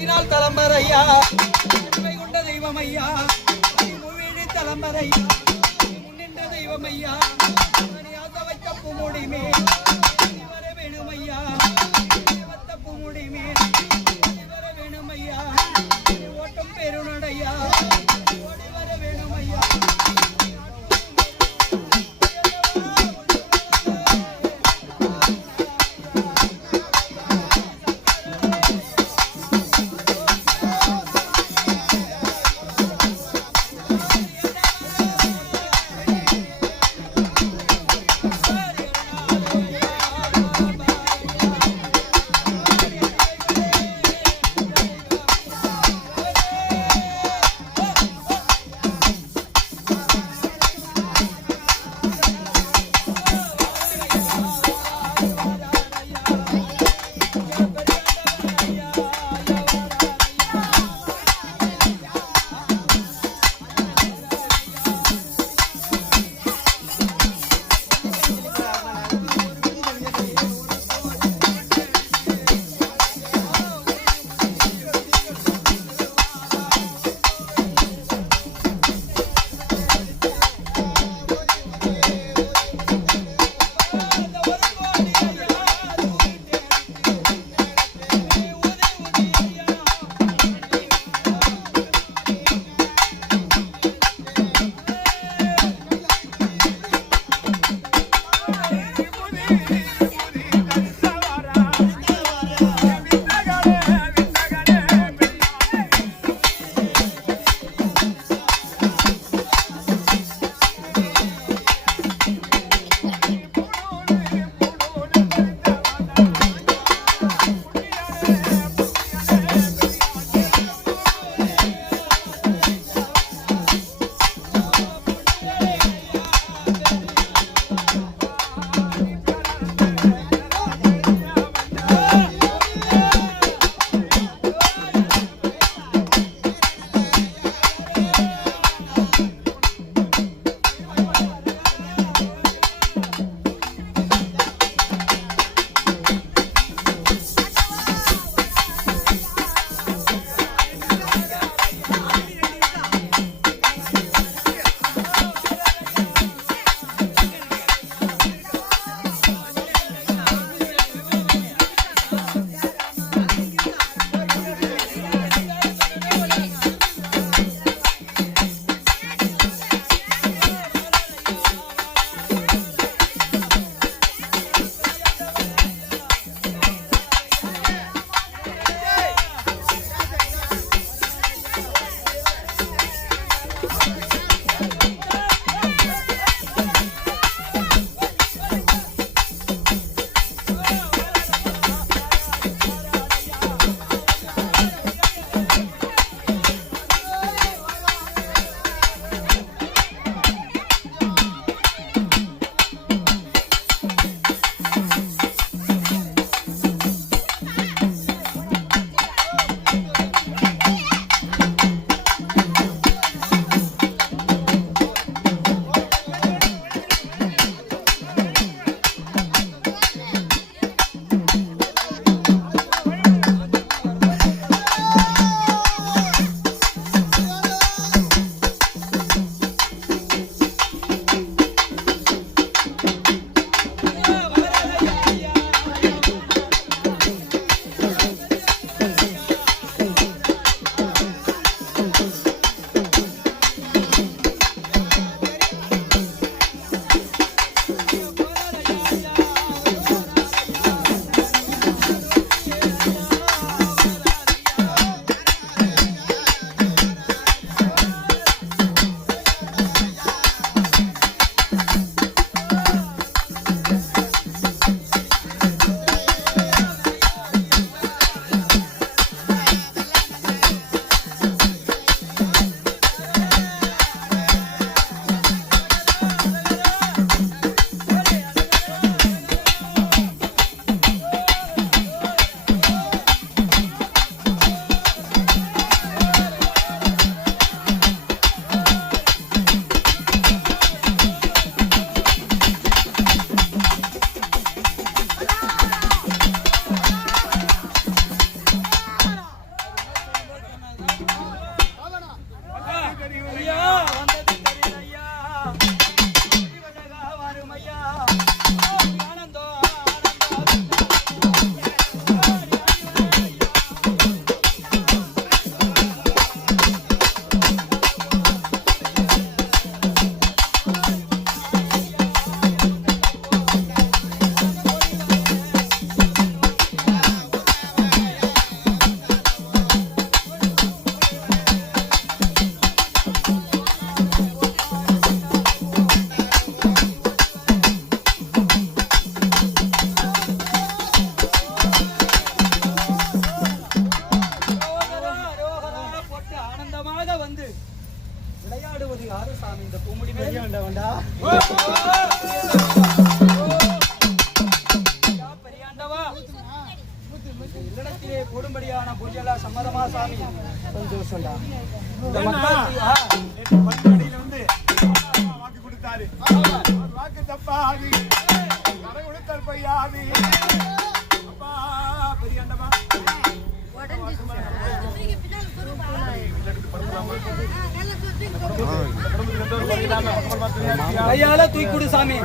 தலைம்பரையா கொண்ட தெய்வம் ஐயா முழுவீடு தலைம்பரையா முன்னின்ற தெய்வம் ஐயா வைத்த பூமுடிமே வர வேணும் ஐயா வத்த பூமுடிமே வர வேணும் ஐயா ஓட்டம் பெருநடையா ஓடி வர வேணும் ஐயா விளையாடுவது யாரு சாமி? இந்த பூமுடி பெரியாண்டவன்டா. பெரியாண்டவா, இல்லடத்திலே போடும்படியான பூஜைலா சம்மதமா சாமி? சந்தோஷம்டா. இந்த மக்கள் வந்து வாக்கு கொடுத்தாரு, வாக்கு தப்பாது, கரை கொடுத்தார் பையாது. அப்பா பெரியாண்டவா, கையால தூக்கி கொடு சாமி.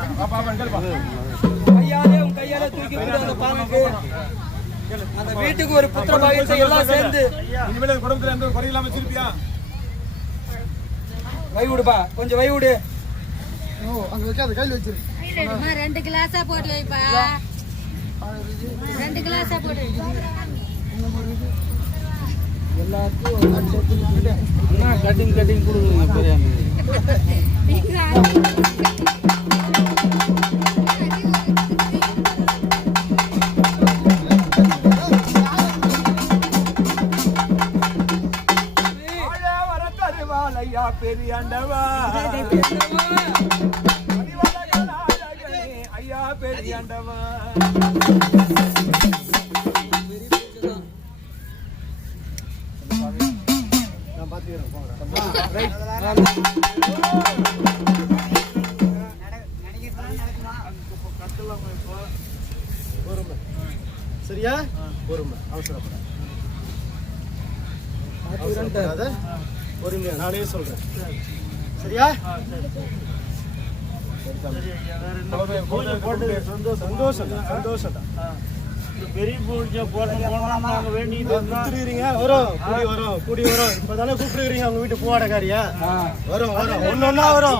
கையாலே உன் கையால தூக்கி கொடு அந்த பாம்புக்கு. அந்த வீட்டுக்கு ஒரு புத்திர பாகியத்தை எல்லாம் சேர்ந்து இனிமேல் குடும்பத்துல எந்த குறை இல்லாம வச்சிருப்பியா? வை விடுப்பா, கொஞ்சம் வை விடு. அங்க வைக்காத, கையில் வச்சிரு. 2 கிளாஸா போட்டு வைப்பா. 2 கிளாஸா போட்டு எல்லாருக்கும் கட்டிங் கொடுங்க பெரியாங்க. ஐயா பெரியாண்டவா, ஐயா பெரியாண்டவா. சரியா? பொறுமை, அவசரப்படாத. பொறுமையா நானே சொல்றேன். சரியா? சந்தோஷம் சந்தோஷம். பெரிய பூஜை போடுறீங்க, வரும் கூடி வரும். இப்பதானே கூப்பிடுறீங்க அவங்க வீட்டு பூவாடக்காரியா? வரும் வரும், ஒன்னொன்னா வரும்.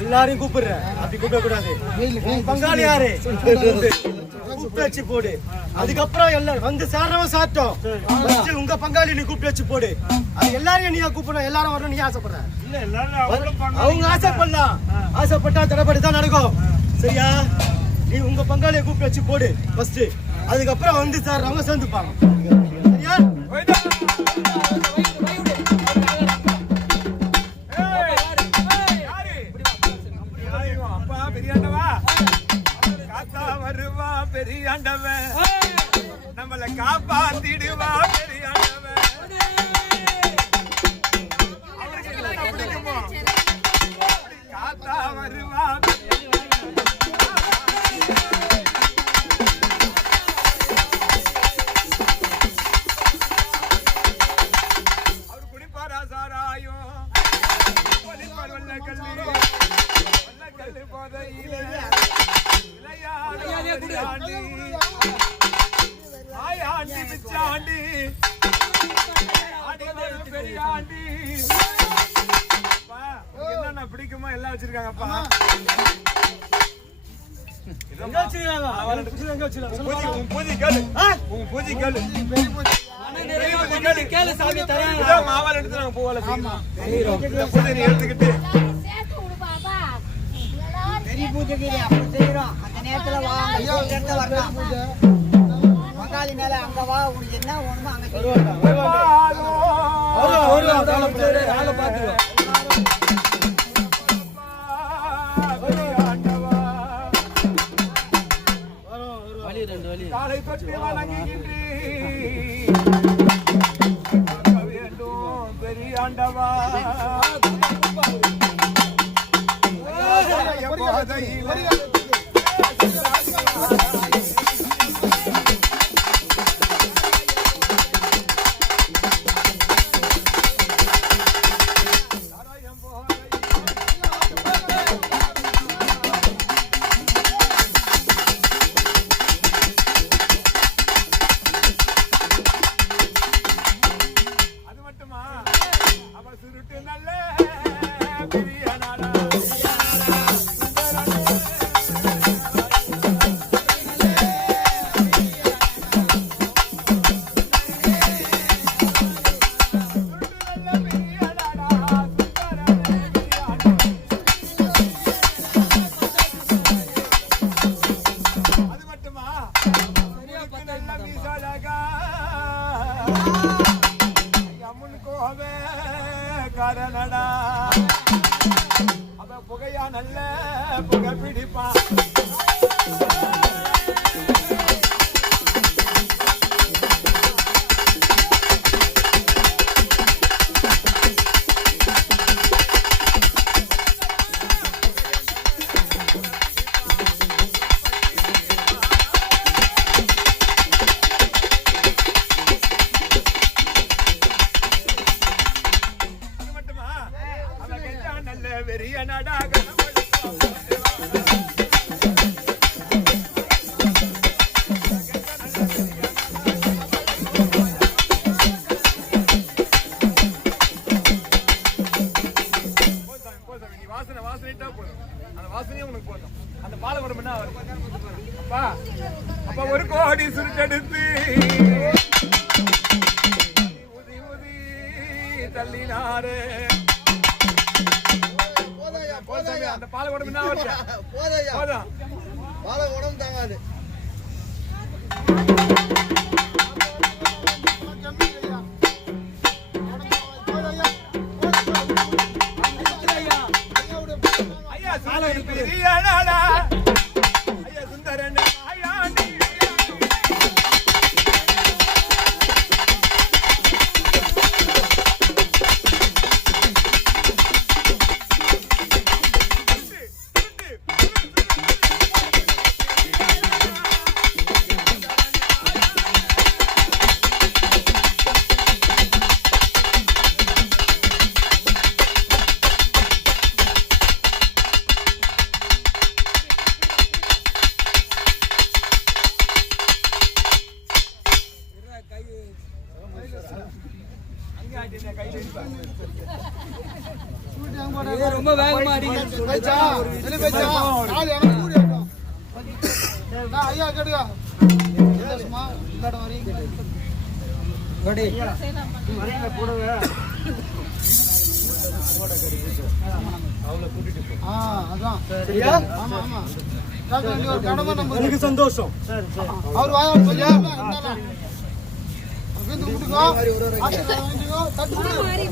எல்லாரையும் கூப்பிடுறேன். அப்படி கூப்பிட கூடாது. பங்காளி யாரு கூப்பிட்டு வச்சு போடு. அதுக்கப்புறம் எல்லாரும் வந்து சேர்றவன் சாப்பிட்டோம். உங்க பங்காளி நீ கூப்பிட்டு வச்சு போடு. அது எல்லாரையும் நீ கூப்பிடணும். எல்லாரும் வரணும். நீ ஆசைப்படுற? அவங்க ஆசைப்படலாம். ஆசைப்பட்டா தடப்படிதான் நடக்கும். சரியா? நீ உங்க பங்காளியை கூப்பிட்டு வச்சு போடு ஃபர்ஸ்ட். அதுக்கப்புறம் வந்து சேர்றவங்க சேர்ந்துப்பாங்க. சரியா? அப்பா பெரியாண்டவா, காத்தா வருவா பெரியாண்டவன், நம்மளை காப்பாத்திடுவா பெரியாண்டவன். காத்தா வருவா அவர் குடிப்பாரா சாராயும் வல்ல கல்லு போதையில ஆயாண்டி பிச்சாண்டி பெரியாண்டி. என்னென்ன பிடிக்குமோ எல்லாம் வச்சிருக்காங்கப்பா. எடுத்துக்கிட்டு பெரிய பூஜைக்கு அப்படி செய்யறோம். அந்த நேரத்துல பங்காளி மேல அங்க வா, உனக்கு என்ன வேணுமோ அங்க காலை தொட்டு வேண்டும் பெரியாண்டவா. அது மட்டுமா? அவ சுருட்டு நல்ல பெரிய நாடா அவ புகையா நல்ல புகை பிடிப்பா. வெறிய நாடாக வாசனைட்டா போதும். அந்த வாசனையே உனக்கு போதும். அந்த பாலை உடம்பு என்ன அப்பா அப்பா ஒரு கோடி சுருட்டெடுத்து ஊதி ஊதி தள்ளினாரு. அந்த பாலை உடம்பு என்ன போதும். பாலை உடம்பு தாங்காது. ரொம்ப வேகமா அடிங்க. ஐயா கேடுங்க. எனக்கு சந்தோஷம். அவர் வாயால் சொல்லியா மாறி